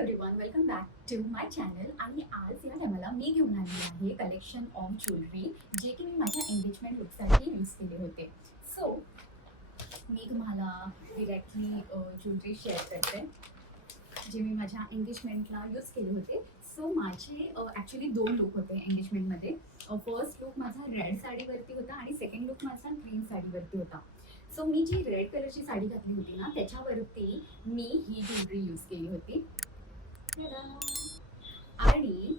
Everyone, welcome back to my channel. आणि आज या टायमाला मी घेऊन आली आहे कलेक्शन ऑफ ज्वेलरी, जे की मी माझ्या एंगेजमेंट लुकसाठी यूज केले होते. सो मी तुम्हाला डिरेक्टली ज्वेलरी शेअर करते, जे मी माझ्या एंगेजमेंटला यूज केले होते. सो माझे ॲक्च्युली दोन लुक होते एंगेजमेंटमध्ये. फर्स्ट लुक माझा रेड साडीवरती होता आणि सेकंड लुक माझा ग्रीन साडीवरती होता. सो मी जी रेड कलरची साडी घातली होती ना, त्याच्यावरती मी ही ज्वेलरी यूज केली होती. आणि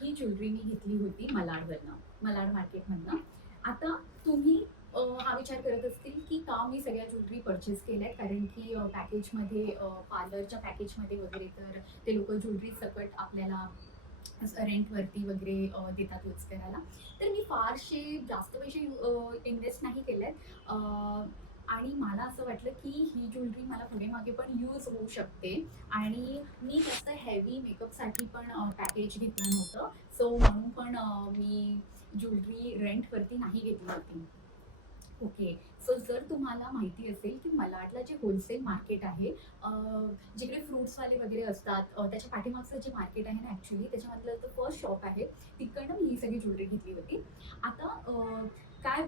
ही ज्वेलरी मी घेतली होती मलाड मार्केटमधनं. आता तुम्ही हा विचार करत असतील की का मी सगळ्या ज्वेलरी परचेस केल्या, कारण की पॅकेजमध्ये पार्लरच्या पॅकेजमध्ये वगैरे तर ते लोक ज्वेलरी सकट आपल्याला रेंटवरती वगैरे देतात यूज करायला. तर मी फारसे जास्त पैसे इन्व्हेस्ट नाही केलेत. आणि मला असं वाटलं की ही ज्वेलरी मला पुढे मागे पण यूज होऊ शकते. आणि मी जास्त हेवी मेकअपसाठी पण पॅकेज घेतलं नव्हतं. सो म्हणून पण मी ज्वेलरी रेंटवरती नाही घेतली होती. ओके. सो जर तुम्हाला माहिती असेल की मलाडला जे होलसेल मार्केट आहे, जिकडे फ्रुट्सवाले वगैरे असतात, त्याच्या पाठीमागचं जे मार्केट आहे ना, ॲक्च्युली त्याच्यामधलं तर फर्स्ट शॉप आहे, तिकडनं मी ही सगळी ज्वेलरी घेतली होती. आता काय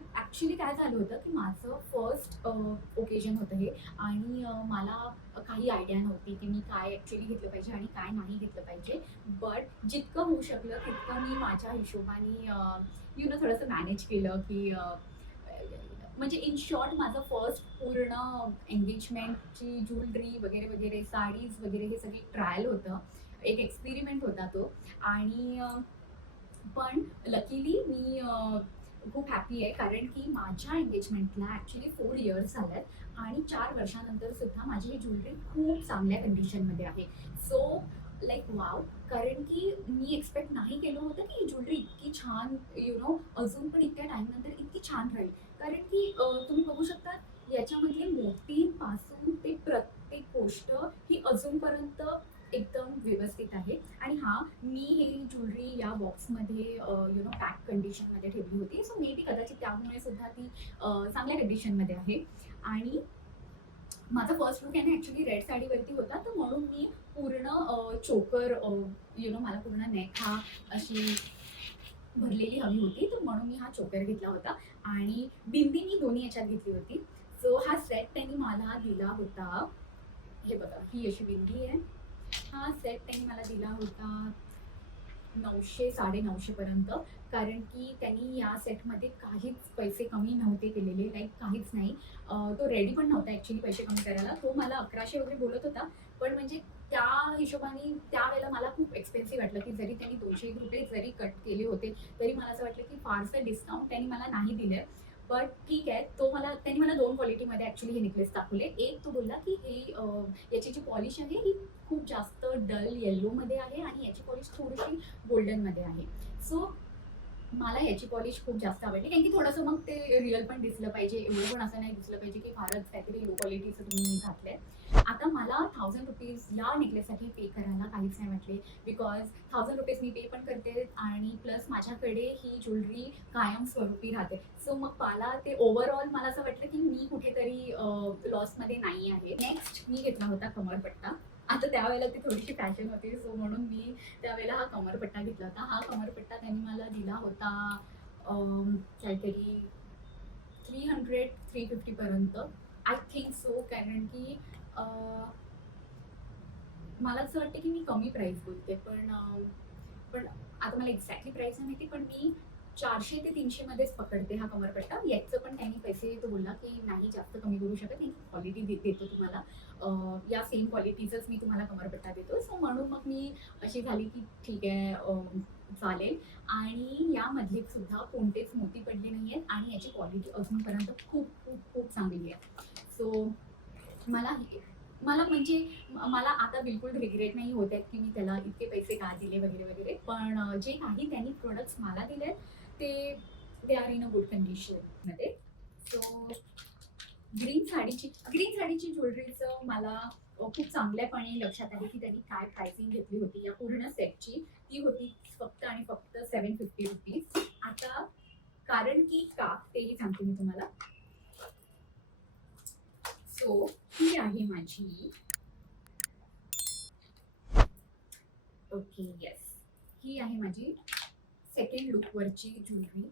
झालं होतं की माझं फर्स्ट ओकेजन होतं हे. आणि मला काही आयडिया नव्हती की मी काय ॲक्च्युली घेतलं पाहिजे आणि काय नाही घेतलं पाहिजे. बट जितकं होऊ शकलं तितकं मी माझ्या हिशोबाने थोडंसं मॅनेज केलं की म्हणजे इन शॉर्ट माझं फर्स्ट पूर्ण एंगेजमेंटची ज्वेलरी वगैरे वगैरे, साडीज वगैरे हे सगळी ट्रायल होतं. एक एक्सपेरिमेंट होता तो. आणि पण लकीली मी खूप हॅपी आहे, कारण की माझ्या एंगेजमेंटला ॲक्च्युली 4 इयर्स झाल्यात आणि 4 वर्षानंतर सुद्धा माझी ही ज्वेलरी खूप चांगल्या कंडिशनमध्ये आहे. So like wow. कारण की मी एक्सपेक्ट नाही केलं होतं की ही ज्वेलरी इतकी छान, अजून पण इतक्या टाईमनंतर इतकी छान राहील. कारण की तुम्ही बघू शकता याच्यामधले मोतींपासून ते प्रत्येक गोष्ट ही अजूनपर्यंत एकदम व्यवस्थित आहे. आणि हां, मी ही ज्वेलरी या बॉक्समध्ये पॅक कंडिशनमध्ये ठेवली होती. सो मे बी कदाचित त्यामुळे सुद्धा ती चांगल्या कंडिशनमध्ये आहे. आणि माझा फर्स्ट लुक आहे ना ॲक्च्युली रेड साडीवरती होता, तर म्हणून मी पूर्ण चोकर, मला पूर्ण नेक हा अशी भरलेली हवी होती, तर म्हणून मी हा चोकर घेतला होता. आणि बिंदी मी दोन्ही याच्यात घेतली होती. सो हा सेट त्यांनी मला दिला होता. हे बघा, ही अशी बिंदी आहे. हा सेट त्यांनी मला दिला होता 900-950 पर्यंत. कारण की त्यांनी या सेटमध्ये काहीच पैसे कमी नव्हते केलेले, लाईक काहीच नाही. तो रेडी पण नव्हता ॲक्च्युली पैसे कमी करायला. तो मला 1100 वगैरे बोलत होता. पण म्हणजे त्या हिशोबाने त्यावेळेला मला खूप एक्सपेन्सिव्ह वाटलं, की जरी त्यांनी ₹200 जरी कट केले होते, तरी मला असं वाटलं की फारसं डिस्काउंट त्यांनी मला नाही दिलं. बट ठीक आहे. त्यांनी मला 2 क्वालिटीमध्ये ॲक्च्युली हे नेकलेस दाखवले. एक तो बोलला की हे याची जी पॉलिश आहे ही खूप जास्त डल येल्लोमध्ये आहे आणि याची पॉलिश थोडीशी गोल्डनमध्ये आहे. सो मला याची पॉलिश खूप जास्त आवडली, कारण की थोडंसं मग ते रिअल पण दिसलं पाहिजे. एवढं पण असं नाही दिसलं पाहिजे की फारच काहीतरी लो क्वालिटीचं तुम्ही घातलंय. आता मला ₹1000 या नेकलेससाठी पे करायला काहीच नाही वाटले. बिकॉज ₹1000 मी पे पण करते आणि प्लस माझ्याकडे ही ज्वेलरी कायमस्वरूपी राहते. सो मग मला ते ओव्हरऑल मला असं वाटलं की मी कुठेतरी लॉसमध्ये नाही आहे. नेक्स्ट मी घेतला होता कमरपट्टा. आता त्यावेळेला ती थोडीशी फॅशन होती, सो म्हणून मी त्यावेळेला हा कमरपट्टा घेतला होता. हा कमरपट्टा त्यांनी मला दिला होता काहीतरी 300-350 पर्यंत. आय थिंक सो, कारण की मला असं वाटतं की मी कमी प्राईस बोलते, पण आता मला एक्झॅक्टली प्राईस नाही माहिती, पण मी 400 ते 300 मध्येच पकडते हा कमरपट्टा. याचं पण त्यांनी पैसे तो बोलला की नाही जास्त कमी करू शकत, मी क्वालिटी देतो तुम्हाला. या सेम क्वालिटीचंच मी तुम्हाला कमरपट्टा देतो. सो म्हणून मग मी अशी झाली की ठीक आहे, चालेल. आणि यामधले सुद्धा कोणतेच मोती पडले नाही आहेत आणि याची क्वालिटी अजूनपर्यंत खूप खूप खूप चांगली आहे. सो मला मला म्हणजे मला आता बिलकुल रिग्रेट नाही होत आहेत की मी त्याला इतके पैसे का दिले वगैरे वगैरे. पण जे काही त्यांनी प्रोडक्ट्स मला दिले ते they are in a good कंडिशनमध्ये. सो ग्रीन साडीची ज्वेलरीचं मला खूप चांगल्यापणे लक्षात आहे की त्यांनी काय प्राइसिंग घेतली होती या पूर्ण सेटची. ती होती फक्त आणि फक्त ₹750. आता कारण की का तेही सांगते मी तुम्हाला. सो ही आहे माझी ओके येस, ही आहे माझी सेकंड लुक वरची ज्वेलरी.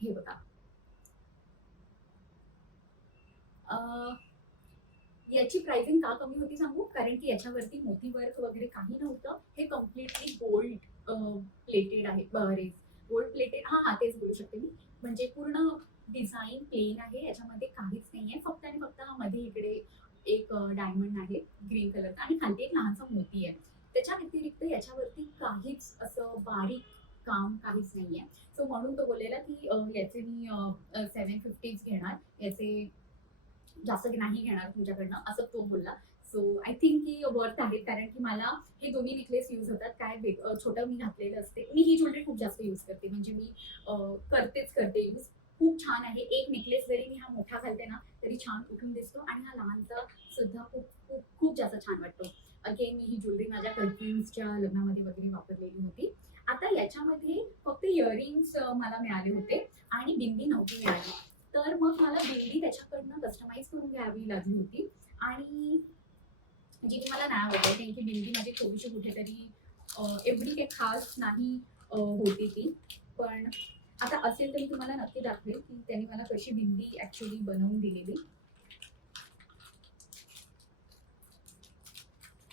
हे बघा. अं, याची प्राइसिंग का कमी होती सांगू, कारण की याच्यावरती मोती वर्क वगैरे काही नव्हतं. हे कम्प्लिटली गोल्ड प्लेटेड आहे. गोल्ड प्लेटेड, हा हा तेच बोलू शकते मी. म्हणजे पूर्ण डिझाईन प्लेन आहे, याच्यामध्ये काहीच नाहीये. फक्त आणि फक्त हा मध्ये इकडे एक डायमंड आहे ग्रीन कलरचा आणि खाली एक लहानसा मोती आहे. त्याच्या व्यतिरिक्त याच्यावरती काहीच असं बारीक काम काहीच नाहीये. सो म्हणून तो बोललेला की याचे मी 750 घेणार, याचे जास्त नाही घेणार तुमच्याकडनं, असं तो बोलला. सो आय थिंक की वर्थ आहे, कारण की मला हे दोन्ही नेकलेस यूज होतात. काय छोटं मी घातलेलं असते. मी ही ज्वेलरी खूप जास्त यूज करते, म्हणजे मी करतेच करते यूज. खूप छान आहे. एक नेकलेस जरी मी हा मोठा घालते ना, तरी छान उठून दिसतो आणि हा लहानचा सुद्धा खूप खूप खूप जास्त छान वाटतो. अगेन मी ही ज्वेलरी माझ्या कझिन्सच्या लग्नामध्ये वगैरे वापरलेली होती. आता याच्यामध्ये फक्त इयरिंग्स मला मिळाले होते आणि बिंदी नव्हती मिळाली. तर मग मला बिंदी त्याच्याकडनं कस्टमाइज करून घ्यावी लागली होती आणि जी तुम्हाला नाही आवडते, कारण की बिंदी माझी थोडीशी कुठेतरी एवढी काही खास नाही होती ती. पण आता असेल तर मी तुम्हाला नक्की दाखवेल की त्यांनी मला कशी बिंदी ऍक्च्युली बनवून दिलेली.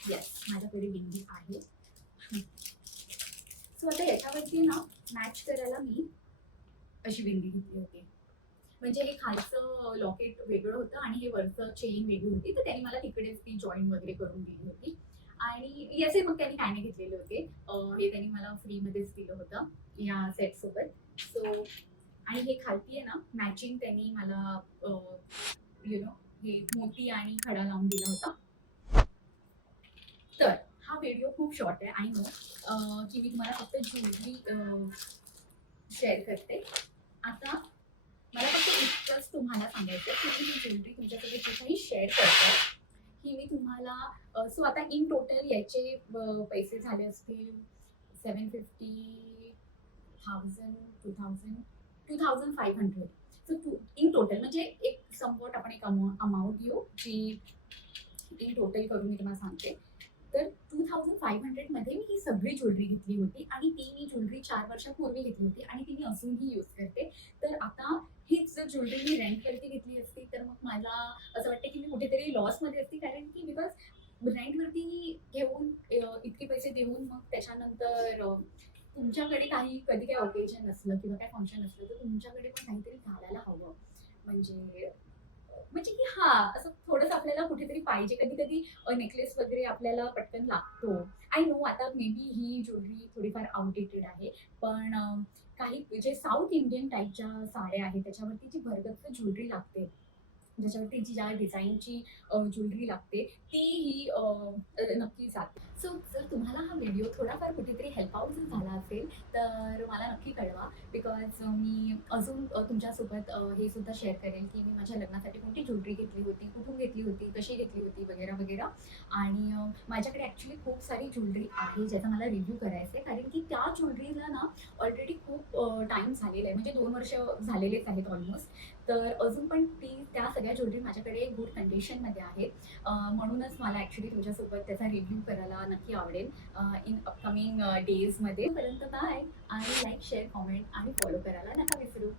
येस, माझ्याकडे बिंदी आहे. सो आता याच्यावरती ना मॅच करायला मी अशी बिंदी घेतली होती. म्हणजे हे खालचं लॉकेट वेगळं होतं आणि हे वरचं चेन वेगळी होती, तर त्यांनी मला तिकडेच ती जॉईन वगैरे करून दिली होती. आणि याचे मग त्यांनी काय नाही घेतलेले होते. हे त्यांनी मला फ्रीमध्येच दिलं होतं या सेट सोबत. सो आणि हे खालती आहे ना, मॅचिंग त्यांनी मला यु नो हे मोती आणि खडा लावून दिला होता. तर हा व्हिडिओ खूप शॉर्ट आहे, आय नो, की मी तुम्हाला फक्त ज्वेलरी शेअर करते. आता मला फक्त इतकंच तुम्हाला सांगायचं की मी ही ज्वेलरी तुमच्याकडे जे काही शेअर करते, ही मी तुम्हाला सो आता इन टोटल याचे पैसे झाले असतील 750, 1000, 2000, 2500. सो इन टोटल म्हणजे एक समवॉट आपण एक अमाऊंट घेऊ, जी इन टोटल करून मी तुम्हाला सांगते. तर 2500 मध्ये मी ही सगळी ज्वेलरी घेतली होती आणि ती मी ज्वेलरी 4 वर्षापूर्वी घेतली होती आणि ती मी अजूनही यूज करते. तर आता हीच जर ज्वेलरी मी रेंटवरती घेतली असती, तर मग मला असं वाटतं की मी कुठेतरी लॉसमध्ये असती, कारण की बिकॉज रेंटवरती घेऊन इतके पैसे देऊन मग त्याच्यानंतर तुमच्याकडे काही कधी काही ऑकेजन नसलं किंवा काय फंक्शन असलं, तर तुमच्याकडे पण काहीतरी घालायला हवं. म्हणजे म्हणजे की हां, असं थोडंसं आपल्याला कुठेतरी पाहिजे. कधी-कधी नेकलेस वगैरे आपल्याला पटकन लागतो. आय नो आता मे बी ही ज्वेलरी थोडीफार आउटडेटेड आहे. पण काही जे साउथ इंडियन टाइपच्या साड्या आहेत, त्याच्यावरती जी भरगच्च ज्वेलरी लागते, ज्याच्यावरती जी ज्या डिझाईनची ज्वेलरी लागते, ती ही नक्की जाते. सो जर तुम्हाला हा व्हिडिओ थोडाफार कुठेतरी हेल्प आउट जर झाला असेल, तर मला नक्की कळवा. बिकॉज मी अजून तुमच्यासोबत हे सुद्धा शेअर करेल की मी माझ्या लग्नासाठी कोणती ज्वेलरी घेतली होती, कुठून घेतली होती, कशी घेतली होती वगैरे वगैरे. आणि माझ्याकडे ॲक्च्युली खूप सारी ज्वेलरी आहे ज्याचा मला रिव्ह्यू करायचा आहे, कारण की त्या ज्वेलरीला ना ऑलरेडी खूप टाईम झालेला आहे, म्हणजे 2 वर्ष झालेलेच आहेत ऑलमोस्ट. तर अजून पण त्या सगळ्या ज्वेलरी माझ्याकडे गुड कंडिशनमध्ये आहेत. म्हणूनच मला ॲक्च्युली तुमच्यासोबत त्याचा रिव्ह्यू करायला नक्की आवडेल इन अपकमिंग डेजमध्ये. पर्यंत बाय. आणि लाईक, शेअर, कॉमेंट आणि फॉलो करायला नका विसरू.